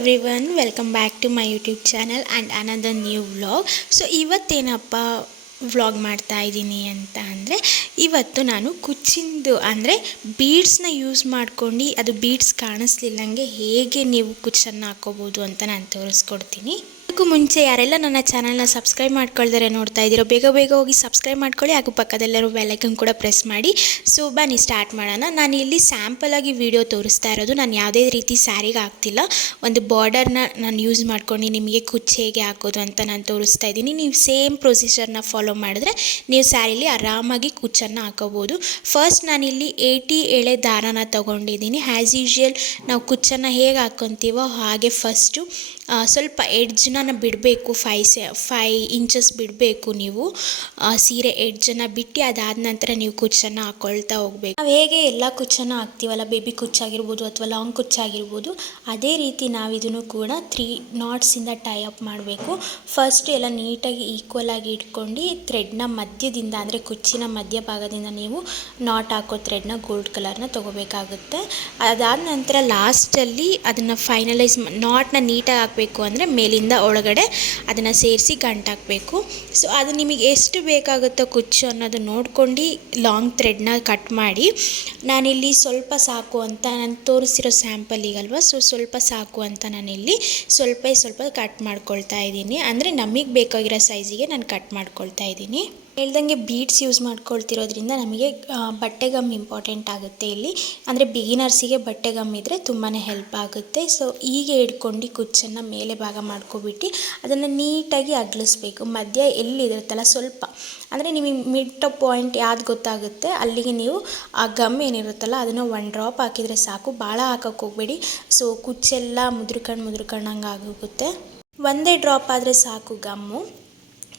everyone, welcome back to my YouTube channel and another new vlog. So ಇವತ್ತೇನಪ್ಪ vlog ಮಾಡ್ತಾ ಇದ್ದೀನಿ ಅಂತ ಅಂದರೆ ಇವತ್ತು ನಾನು ಕುಚ್ಚಿಂದು ಅಂದರೆ ಬೀಡ್ಸ್ನ ಯೂಸ್ ಮಾಡ್ಕೊಂಡು ಅದು ಬೀಡ್ಸ್ ಕಾಣಿಸ್ಲಿಲ್ಲಂಗೆ ಹೇಗೆ ನೀವು ಕುಚ್ಚನ್ನು ಹಾಕೋಬೋದು ಅಂತ ನಾನು ತೋರಿಸ್ಕೊಡ್ತೀನಿ. ಅದಕ್ಕೂ ಮುಂಚೆ ಯಾರೆಲ್ಲ ನನ್ನ ಚಾನಲ್ನ ಸಬ್ಸ್ಕ್ರೈಬ್ ಮಾಡ್ಕೊಳ್ತಾರೆ ನೋಡ್ತಾ ಇದ್ದೀರೋ ಬೇಗ ಹೋಗಿ ಸಬ್ಸ್ಕ್ರೈಬ್ ಮಾಡ್ಕೊಳ್ಳಿ, ಹಾಗೂ ಪಕ್ಕದಲ್ಲಿರೋ ಬೆಲ್ ಐಕನ್ ಕೂಡ ಪ್ರೆಸ್ ಮಾಡಿ. ಸೊ ಬನ್ನಿ ಸ್ಟಾರ್ಟ್ ಮಾಡೋಣ. ನಾನು ಇಲ್ಲಿ ಸ್ಯಾಂಪಲ್ ಆಗಿ ವಿಡಿಯೋ ತೋರಿಸ್ತಾ ಇರೋದು, ನಾನು ಯಾವುದೇ ರೀತಿ ಸ್ಯಾರಿಗೆ ಹಾಕ್ತಿಲ್ಲ. ಒಂದು ಬಾರ್ಡರ್ನ ನಾನು ಯೂಸ್ ಮಾಡ್ಕೊಂಡು ನಿಮಗೆ ಕುಚ್ಚು ಹೇಗೆ ಹಾಕೋದು ಅಂತ ನಾನು ತೋರಿಸ್ತಾ ಇದ್ದೀನಿ. ನೀವು ಸೇಮ್ ಪ್ರೊಸೀಜರ್ನ ಫಾಲೋ ಮಾಡಿದ್ರೆ ನೀವು ಸ್ಯಾರಿಲಿ ಆರಾಮಾಗಿ ಕುಚ್ಚನ್ನು ಹಾಕೋಬೋದು. ಫಸ್ಟ್ ನಾನಿಲ್ಲಿ 80 ಎಳೆ ದಾರನ ತೊಗೊಂಡಿದ್ದೀನಿ. ಆ್ಯಸ್ ಯೂಶ್ವಲ್ ನಾವು ಕುಚ್ಚನ್ನು ಹೇಗೆ ಹಾಕ್ಕೊತೀವೋ ಹಾಗೆ ಫಸ್ಟು ಸ್ವಲ್ಪ ಎಡ್ಜನ್ನ ಬಿಡಬೇಕು, 5 ಇಂಚಸ್ ಬಿಡಬೇಕು. ನೀವು ಸೀರೆ ಎಡ್ಜನ್ನು ಬಿಟ್ಟು ಅದಾದ ನಂತರ ನೀವು ಕುಚ್ಚನ್ನು ಹಾಕ್ಕೊಳ್ತಾ ಹೋಗಬೇಕು. ನಾವು ಹೇಗೆ ಎಲ್ಲ ಕುಚ್ಚನ್ನು ಹಾಕ್ತೀವಲ್ಲ, ಬೇಬಿ ಕುಚ್ಚಾಗಿರ್ಬೋದು ಅಥವಾ ಲಾಂಗ್ ಕುಚ್ಚಾಗಿರ್ಬೋದು, ಅದೇ ರೀತಿ ನಾವು ಇದನ್ನು ಕೂಡ 3 ನಾಟ್ಸಿಂದ ಟೈ ಅಪ್ ಮಾಡಬೇಕು. ಫಸ್ಟ್ ಎಲ್ಲ ನೀಟಾಗಿ ಈಕ್ವಲ್ ಆಗಿ ಇಟ್ಕೊಂಡು ಥ್ರೆಡ್ನ ಮಧ್ಯದಿಂದ ಅಂದರೆ ಕುಚ್ಚಿನ ಮಧ್ಯಭಾಗದಿಂದ ನೀವು ನಾಟ್ ಹಾಕೋ ಥ್ರೆಡ್ನ ಗೋಲ್ಡ್ ಕಲರ್ನ ತೊಗೋಬೇಕಾಗುತ್ತೆ. ಅದಾದ ನಂತರ ಲಾಸ್ಟಲ್ಲಿ ಅದನ್ನು ಫೈನಲೈಸ್ ನಾಟ್ನ ನೀಟಾಗಿ ಹಾಕಬೇಕು. ಅಂದರೆ ಮೇಲಿಂದ ಒಳಗಡೆ ಅದನ್ನು ಸೇರಿಸಿ ಗಂಟಾಕಬೇಕು. ಸೊ ಅದು ನಿಮಗೆ ಎಷ್ಟು ಬೇಕಾಗುತ್ತೋ ಕುಚ್ಚು ಅನ್ನೋದು ನೋಡ್ಕೊಂಡು ಲಾಂಗ್ ಥ್ರೆಡ್ನ ಕಟ್ ಮಾಡಿ, ನಾನಿಲ್ಲಿ ಸ್ವಲ್ಪ ಸಾಕು ಅಂತ ನಾನು ತೋರಿಸಿರೋ ಸ್ಯಾಂಪಲಿಗಲ್ವ, ಸೊ ಸ್ವಲ್ಪ ಸಾಕು ಅಂತ ನಾನಿಲ್ಲಿ ಸ್ವಲ್ಪ ಕಟ್ ಮಾಡ್ಕೊಳ್ತಾ ಇದ್ದೀನಿ. ಅಂದರೆ ನಮಗೆ ಬೇಕಾಗಿರೋ ಸೈಜಿಗೆ ನಾನು ಕಟ್ ಮಾಡ್ಕೊಳ್ತಾ ಇದ್ದೀನಿ. ಹೇಳ್ದಂಗೆ ಬೀಡ್ಸ್ ಯೂಸ್ ಮಾಡ್ಕೊಳ್ತಿರೋದ್ರಿಂದ ನಮಗೆ ಬಟ್ಟೆ ಗಮ್ ಇಂಪಾರ್ಟೆಂಟ್ ಆಗುತ್ತೆ ಇಲ್ಲಿ. ಅಂದರೆ ಬಿಗಿನರ್ಸಿಗೆ ಬಟ್ಟೆ ಗಮ್ ಇದ್ದರೆ ತುಂಬಾ ಹೆಲ್ಪ್ ಆಗುತ್ತೆ. ಸೊ ಹೀಗೆ ಹಿಡ್ಕೊಂಡು ಕುಚ್ಚನ್ನು ಮೇಲೆ ಭಾಗ ಮಾಡ್ಕೊಬಿಟ್ಟು ಅದನ್ನು ನೀಟಾಗಿ ಅಗ್ಲಿಸ್ಬೇಕು. ಮಧ್ಯ ಎಲ್ಲಿರುತ್ತಲ್ಲ ಸ್ವಲ್ಪ ಅಂದರೆ ನಿಮಗೆ ಮಿಡ್ ಪಾಯಿಂಟ್ ಯಾವ್ದು ಗೊತ್ತಾಗುತ್ತೆ ಅಲ್ಲಿಗೆ ನೀವು ಆ ಗಮ್ ಏನಿರುತ್ತಲ್ಲ ಅದನ್ನು 1 ಡ್ರಾಪ್ ಹಾಕಿದರೆ ಸಾಕು, ಭಾಳ ಹಾಕೋಕ್ಕೆ ಹೋಗಬೇಡಿ. ಸೊ ಕುಚ್ಚೆಲ್ಲ ಮುದ್ರಕಂಡಂಗೆ ಆಗೋಗುತ್ತೆ. ಒಂದೇ ಡ್ರಾಪ್ ಆದರೆ ಸಾಕು ಗಮ್ಮು.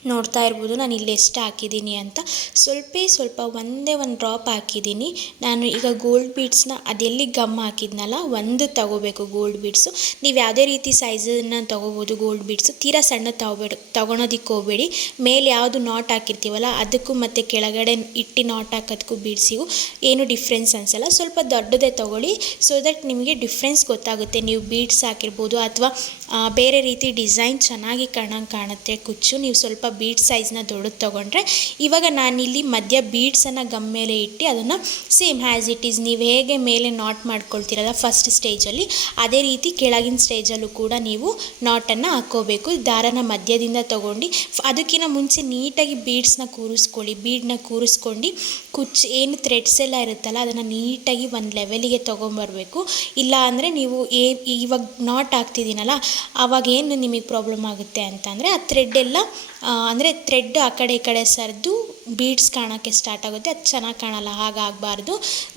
ನೋಡ್ತಾ ಇರ್ಬೋದು ನಾನು ಇಲ್ಲಿ ಎಷ್ಟು ಹಾಕಿದ್ದೀನಿ ಅಂತ. ಸ್ವಲ್ಪ ಒಂದೇ 1 ಡ್ರಾಪ್ ಹಾಕಿದ್ದೀನಿ. ನಾನು ಈಗ ಗೋಲ್ಡ್ ಬೀಡ್ಸ್ನ ಅದೆಲ್ಲಿ ಗಮ್ ಹಾಕಿದ್ನಲ್ಲ ಒಂದು ತಗೋಬೇಕು ಗೋಲ್ಡ್ ಬೀಡ್ಸು. ನೀವು ಯಾವುದೇ ರೀತಿ ಸೈಜನ್ನು ತೊಗೋಬೋದು. ಗೋಲ್ಡ್ ಬೀಡ್ಸು ತೀರಾ ಸಣ್ಣ ತೊಗೊಳೋದಕ್ಕೆ ಹೋಗಬೇಡಿ. ಮೇಲೆ ಯಾವುದು ನಾಟ್ ಹಾಕಿರ್ತೀವಲ್ಲ ಅದಕ್ಕೂ ಮತ್ತು ಕೆಳಗಡೆ ಇಟ್ಟು ನಾಟ್ ಹಾಕೋದಕ್ಕೂ ಬೀಡ್ಸಿಗೂ ಏನು ಡಿಫ್ರೆನ್ಸ್ ಅನಿಸಲ್ಲ. ಸ್ವಲ್ಪ ದೊಡ್ಡದೇ ತೊಗೊಳ್ಳಿ, ಸೊ ದಟ್ ನಿಮಗೆ ಡಿಫ್ರೆನ್ಸ್ ಗೊತ್ತಾಗುತ್ತೆ. ನೀವು ಬೀಡ್ಸ್ ಹಾಕಿರ್ಬೋದು ಅಥವಾ ಬೇರೆ ರೀತಿ ಡಿಸೈನ್ ಚೆನ್ನಾಗಿ ಕಾಣುತ್ತೆ ಕುಚ್ಚು. ನೀವು ಸ್ವಲ್ಪ ಬೀಡ್ಸ್ ಸೈಜ್ನ ದೊಡ್ಡದು ತೊಗೊಂಡ್ರೆ, ಇವಾಗ ನಾನಿಲ್ಲಿ ಮಧ್ಯ ಬೀಡ್ಸನ್ನು ಗಮ್ ಮೇಲೆ ಇಟ್ಟು ಅದನ್ನು ಸೇಮ್ ಆ್ಯಸ್ ಇಟ್ ಈಸ್ ನೀವು ಹೇಗೆ ಮೇಲೆ ನಾಟ್ ಮಾಡ್ಕೊಳ್ತೀರಲ್ಲ ಫಸ್ಟ್ ಸ್ಟೇಜಲ್ಲಿ, ಅದೇ ರೀತಿ ಕೆಳಗಿನ ಸ್ಟೇಜಲ್ಲೂ ಕೂಡ ನೀವು ನಾಟನ್ನು ಹಾಕ್ಕೋಬೇಕು. ದಾರನ ಮಧ್ಯದಿಂದ ತೊಗೊಂಡು ಅದಕ್ಕಿಂತ ಮುಂಚೆ ನೀಟಾಗಿ ಬೀಡ್ನ ಕೂರಿಸ್ಕೊಂಡು ಕುಚ್ಚು ಏನು ಥ್ರೆಡ್ಸ್ ಎಲ್ಲ ಇರುತ್ತಲ್ಲ ಅದನ್ನು ನೀಟಾಗಿ ಒಂದು ಲೆವೆಲಿಗೆ ತೊಗೊಂಬರ್ಬೇಕು. ಇಲ್ಲ ಅಂದರೆ ನೀವು ಇವಾಗ ನಾಟ್ ಹಾಕ್ತಿದ್ದೀನಲ್ಲ ಆವಾಗ ಏನು ನಿಮಗೆ ಪ್ರಾಬ್ಲಮ್ ಆಗುತ್ತೆ ಅಂತಂದರೆ ಆ ಥ್ರೆಡ್ ಎಲ್ಲ ಅಂದರೆ ಥ್ರೆಡ್ ಆ ಕಡೆ ಈ ಕಡೆ ಸರಿದು ಬೀಡ್ಸ್ ಕಾಣೋಕ್ಕೆ ಸ್ಟಾರ್ಟ್ ಆಗುತ್ತೆ. ಅದು ಚೆನ್ನಾಗಿ ಕಾಣಲ್ಲ, ಹಾಗಾಗಬಾರ್ದು.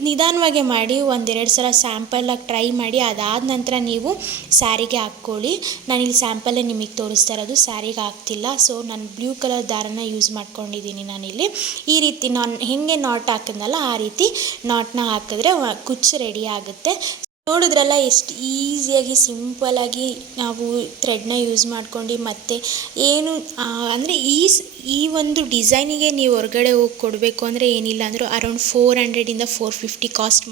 ನಿಧಾನವಾಗಿ ಮಾಡಿ, 1-2 ಸಲ ಸ್ಯಾಂಪಲಾಗಿ ಟ್ರೈ ಮಾಡಿ, ಅದಾದ ನಂತರ ನೀವು ಸ್ಯಾರಿಗೆ ಹಾಕ್ಕೊಳ್ಳಿ. ನಾನಿಲ್ಲಿ ಸ್ಯಾಂಪಲ್ಲೇ ನಿಮಗೆ ತೋರಿಸ್ತಾ ಇರೋದು, ಸ್ಯಾರಿಗೆ ಹಾಕ್ತಿಲ್ಲ. ಸೊ ನಾನು ಬ್ಲೂ ಕಲರ್ ದಾರನ ಯೂಸ್ ಮಾಡ್ಕೊಂಡಿದ್ದೀನಿ. ನಾನಿಲ್ಲಿ ಈ ರೀತಿ ನಾನು ಹೇಗೆ ನಾಟ್ ಹಾಕಿದ್ನಲ್ಲ ಆ ರೀತಿ ನಾಟ್ನ ಹಾಕಿದ್ರೆ ಕುಚ್ಚು ರೆಡಿ ಆಗುತ್ತೆ. ನೋಡಿದ್ರಲ್ಲ ಎಷ್ಟು ಈಸಿಯಾಗಿ ಸಿಂಪಲಾಗಿ ನಾವು ಥ್ರೆಡ್ನ ಯೂಸ್ ಮಾಡ್ಕೊಂಡು ಮತ್ತೆ ಏನು ಅಂದರೆ ಈ ಒಂದು ಡಿಸೈನಿಗೆ ನೀವು ಹೊರಗಡೆ ಹೋಗಿ ಕೊಡಬೇಕು ಅಂದರೆ ಏನಿಲ್ಲ ಅಂದರೂ ಅರೌಂಡ್ 400 - 450 ಕಾಸ್ಟ್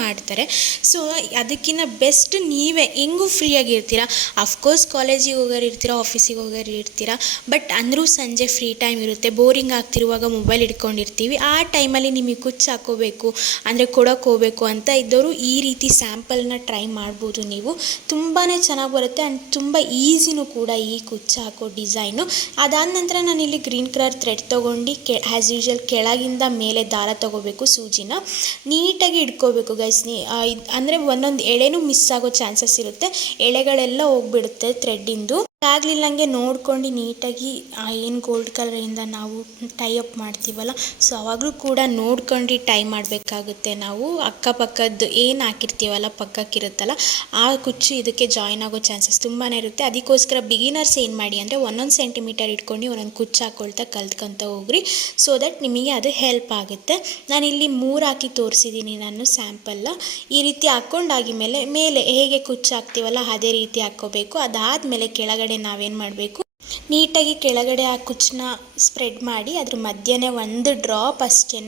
ಮಾಡ್ತಾರೆ. ಸೊ ಅದಕ್ಕಿಂತ ಬೆಸ್ಟ್ ನೀವೇ ಹೆಂಗೂ ಫ್ರೀಯಾಗಿರ್ತೀರ. ಅಫ್ಕೋರ್ಸ್ ಕಾಲೇಜಿಗೆ ಹೋಗೋರು ಇರ್ತೀರ, ಆಫೀಸಿಗೆ ಹೋಗೋರು ಇರ್ತೀರ, ಬಟ್ ಅಂದರೂ ಸಂಜೆ ಫ್ರೀ ಟೈಮ್ ಇರುತ್ತೆ, ಬೋರಿಂಗ್ ಆಗ್ತಿರುವಾಗ ಮೊಬೈಲ್ ಹಿಡ್ಕೊಂಡಿರ್ತೀವಿ. ಆ ಟೈಮಲ್ಲಿ ನಿಮಗೆ ಕುಚ್ಚು ಹಾಕೋಬೇಕು ಅಂದರೆ ಕೊಡೋಕೆ ಹೋಗಬೇಕು ಅಂತ ಇದ್ದವರು ಈ ರೀತಿ ಸ್ಯಾಂಪಲ್ನ ಟ್ರೈ ಮಾಡ್ಬೋದು. ನೀವು ತುಂಬಾ ಚೆನ್ನಾಗಿ ಬರುತ್ತೆ ಆ್ಯಂಡ್ ತುಂಬ ಈಸಿನೂ ಕೂಡ ಈ ಕುಚ್ಚು ಹಾಕೋ ಡಿಸೈನು. ಅದಾದ ನಂತರ ನಾನಿಲ್ಲಿ ಗ್ರೀನ್ ಕಲರ್ ಥ್ರೆಡ್ ತೊಗೊಂಡು ಆ್ಯಸ್ ಯೂಶ್ವಲ್ ಕೆಳಗಿಂದ ಮೇಲೆ ದಾರ ತೊಗೋಬೇಕು. ಸೂಜಿನ ನೀಟಾಗಿ ಇಟ್ಕೋಬೇಕು ಗೈಸ್. ಅಂದರೆ ಒಂದೊಂದು ಎಳೆನೂ ಮಿಸ್ ಆಗೋ ಚಾನ್ಸಸ್ ಇರುತ್ತೆ, ಎಳೆಗಳೆಲ್ಲ ಹೋಗ್ಬಿಡುತ್ತೆ ಥ್ರೆಡ್ಡಿಂದು. ಆಗಲಿಲ್ಲಂಗೆ ನೋಡ್ಕೊಂಡು ನೀಟಾಗಿ ಏನು ಗೋಲ್ಡ್ ಕಲರಿಂದ ನಾವು ಟೈ ಅಪ್ ಮಾಡ್ತೀವಲ್ಲ, ಸೊ ಅವಾಗಲೂ ಕೂಡ ನೋಡ್ಕೊಂಡು ಟೈ ಮಾಡಬೇಕಾಗುತ್ತೆ. ನಾವು ಅಕ್ಕಪಕ್ಕದ್ದು ಏನು ಹಾಕಿರ್ತೀವಲ್ಲ ಪಕ್ಕಕ್ಕಿರುತ್ತಲ್ಲ ಆ ಕುಚ್ಚು ಇದಕ್ಕೆ ಜಾಯಿನ್ ಆಗೋ ಚಾನ್ಸಸ್ ತುಂಬಾ ಇರುತ್ತೆ. ಅದಕ್ಕೋಸ್ಕರ ಬಿಗಿನರ್ಸ್ ಏನು ಮಾಡಿ ಅಂದರೆ 1 ಸೆಂಟಿಮೀಟರ್ ಇಟ್ಕೊಂಡು ಒಂದೊಂದು ಕುಚ್ಚು ಹಾಕ್ಕೊಳ್ತಾ ಕಲ್ತ್ಕೊತ ಹೋಗ್ರಿ, ಸೊ ದಟ್ ನಿಮಗೆ ಅದು ಹೆಲ್ಪ್ ಆಗುತ್ತೆ. ನಾನಿಲ್ಲಿ 3 ಹಾಕಿ ತೋರಿಸಿದ್ದೀನಿ ನಾನು ಸ್ಯಾಂಪಲ್ನ. ಈ ರೀತಿ ಹಾಕ್ಕೊಂಡಾಗಿ ಮೇಲೆ ಹೇಗೆ ಕುಚ್ಚು ಹಾಕ್ತೀವಲ್ಲ ಅದೇ ರೀತಿ ಹಾಕ್ಕೋಬೇಕು. ಅದಾದಮೇಲೆ ಕೆಳಗಡೆ ನಾವೇನು ಮಾಡಬೇಕು, ನೀಟಾಗಿ ಕೆಳಗಡೆ ಆ ಕುಚ್ಚನ್ನ ಸ್ಪ್ರೆಡ್ ಮಾಡಿ ಅದ್ರ ಮಧ್ಯೆ ಒಂದು ಡ್ರಾಪ್ ಅಷ್ಟೇ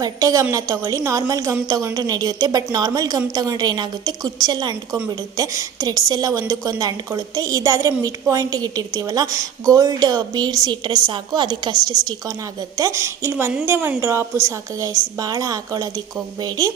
ಬಟ್ಟೆ ಗಮ್ನ ತೊಗೊಳ್ಳಿ. ನಾರ್ಮಲ್ ಗಮ್ ತೊಗೊಂಡ್ರೆ ನಡೆಯುತ್ತೆ, ಬಟ್ ನಾರ್ಮಲ್ ಗಮ್ ತೊಗೊಂಡ್ರೆ ಏನಾಗುತ್ತೆ, ಕುಚ್ಚೆಲ್ಲ ಅಂಟ್ಕೊಂಡ್ಬಿಡುತ್ತೆ, ಥ್ರೆಡ್ಸ್ ಎಲ್ಲ ಒಂದಕ್ಕೊಂದು ಅಂಟ್ಕೊಳ್ಳುತ್ತೆ. ಇದಾದರೆ ಮಿಡ್ ಪಾಯಿಂಟಿಗೆ ಇಟ್ಟಿರ್ತೀವಲ್ಲ, ಗೋಲ್ಡ್ ಬೀಡ್ಸ್ ಇಟ್ಟರೆ ಸಾಕು, ಅದಕ್ಕಷ್ಟೇ ಸ್ಟಿಕ್ ಆನ್ ಆಗುತ್ತೆ. ಇಲ್ಲಿ ಒಂದೇ ಒಂದು ಡ್ರಾಪು ಸಾಕು ಗೈಸ್, ಭಾಳ ಹಾಕೊಳ್ಳೋದಕ್ಕೆ ಹೋಗಬೇಡಿ.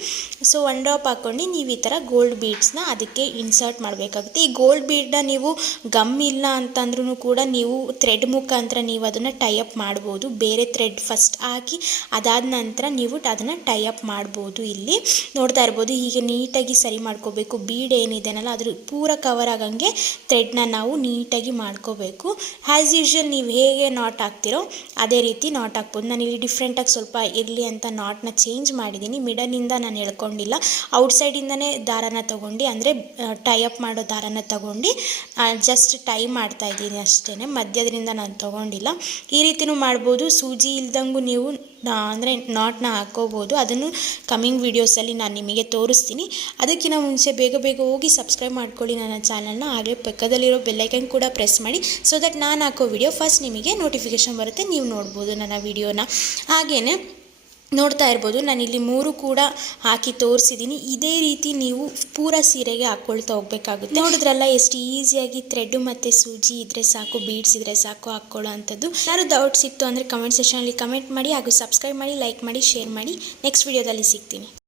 ಸೊ ಒಂದು ಡ್ರಾಪ್ ಹಾಕ್ಕೊಂಡು ನೀವು ಈ ಥರ ಗೋಲ್ಡ್ ಬೀಡ್ಸ್ನ ಅದಕ್ಕೆ ಇನ್ಸರ್ಟ್ ಮಾಡಬೇಕಾಗುತ್ತೆ. ಈ ಗೋಲ್ಡ್ ಬೀಡನ್ನ ನೀವು ಗಮ್ ಇಲ್ಲ ಅಂತಂದ್ರೂ ಕೂಡ ನೀವು ಥ್ರೆಡ್ ಮುಖಾಂತರ ನೀವು ಅದನ್ನು ಟೈ ಅಪ್ ಮಾಡ್ಬೋದು. ಬೇರೆ ಥ್ರೆಡ್ ಫಸ್ಟ್ ಹಾಕಿ ಅದಾದ ನಂತರ ನೀವು ಅದನ್ನು ಟೈ ಅಪ್ ಮಾಡ್ಬೋದು. ಇಲ್ಲಿ ನೋಡ್ತಾ ಇರ್ಬೋದು, ಹೀಗೆ ನೀಟಾಗಿ ಸರಿ ಮಾಡ್ಕೋಬೇಕು. ಬೀಡ್ ಏನಿದೆನಲ್ಲ ಅದ್ರ ಪೂರ ಕವರ್ ಆಗಂಗೆ ಥ್ರೆಡ್ನ ನಾವು ನೀಟಾಗಿ ಮಾಡ್ಕೋಬೇಕು. ಆ್ಯಸ್ ಯೂಶ್ವಲ್ ನೀವು ಹೇಗೆ ನಾಟ್ ಹಾಕ್ತಿರೋ ಅದೇ ರೀತಿ ನಾಟ್ ಹಾಕ್ಬೋದು. ನಾನು ಇಲ್ಲಿ ಡಿಫ್ರೆಂಟಾಗಿ ಸ್ವಲ್ಪ ಇರಲಿ ಅಂತ ನಾಟ್ನ ಚೇಂಜ್ ಮಾಡಿದ್ದೀನಿ. ಮಿಡಲಿಂದ ನಾನು ಎಳ್ಕೊಂಡಿಲ್ಲ, ಔಟ್ಸೈಡಿಂದನೇ ದಾರನ ತೊಗೊಂಡು, ಅಂದರೆ ಟೈ ಅಪ್ ಮಾಡೋ ದಾರನ ತೊಗೊಂಡು ಜಸ್ಟ್ ಟೈ ಮಾಡ್ತಾ ಇದ್ದೀನಿ ಅಷ್ಟೇ, ಮಧ್ಯದಿಂದ ನಾನು ತೊಗೊಂಡಿಲ್ಲ. ಈ ರೀತಿಯೂ ಮಾಡ್ಬೋದು, ಸೂಜಿ ಇಲ್ದಂಗೂ ನೀವು ಅಂದರೆ ನಾಟ್ನ ಹಾಕ್ಕೋಬೋದು. ಅದನ್ನು ಕಮಿಂಗ್ ವೀಡಿಯೋಸಲ್ಲಿ ನಾನು ನಿಮಗೆ ತೋರಿಸ್ತೀನಿ. ಅದಕ್ಕಿಂತ ಮುಂಚೆ ಬೇಗ ಬೇಗ ಹೋಗಿ ಸಬ್ಸ್ಕ್ರೈಬ್ ಮಾಡ್ಕೊಳ್ಳಿ ನನ್ನ ಚಾನಲ್ನ. ಹಾಗೆ ಪಕ್ಕದಲ್ಲಿರೋ ಬೆಲ್ಲೈಕನ್ ಕೂಡ ಪ್ರೆಸ್ ಮಾಡಿ, ಸೊ ದಟ್ ನಾನು ಹಾಕೋ ವಿಡಿಯೋ ಫಸ್ಟ್ ನಿಮಗೆ ನೋಟಿಫಿಕೇಷನ್ ಬರುತ್ತೆ, ನೀವು ನೋಡ್ಬೋದು ನನ್ನ ವಿಡಿಯೋನ. ಹಾಗೆಯೇ ನೋಡ್ತಾ ಇರ್ಬೋದು, ನಾನಿಲ್ಲಿ 3 ಕೂಡ ಹಾಕಿ ತೋರಿಸಿದ್ದೀನಿ. ಇದೇ ರೀತಿ ನೀವು ಪೂರ ಸೀರೆಗೆ ಹಾಕ್ಕೊಳ್ತಾ ಹೋಗಬೇಕಾಗುತ್ತೆ. ನೋಡಿದ್ರಲ್ಲ ಎಷ್ಟು ಈಸಿಯಾಗಿ ಥ್ರೆಡ್ಡು ಮತ್ತು ಸೂಜಿ ಇದ್ದರೆ ಸಾಕು, ಬೀಡ್ಸ್ ಇದ್ದರೆ ಸಾಕು ಹಾಕ್ಕೊಳ್ಳೋ ಅಂಥದ್ದು. ಯಾರು ಡೌಟ್ಸ್ ಇತ್ತು ಅಂದರೆ ಕಮೆಂಟ್ ಸೆಕ್ಷನಲ್ಲಿ ಕಮೆಂಟ್ ಮಾಡಿ, ಹಾಗೂ ಸಬ್ಸ್ಕ್ರೈಬ್ ಮಾಡಿ, ಲೈಕ್ ಮಾಡಿ, ಶೇರ್ ಮಾಡಿ. ನೆಕ್ಸ್ಟ್ ವಿಡಿಯೋದಲ್ಲಿ ಸಿಗ್ತೀನಿ.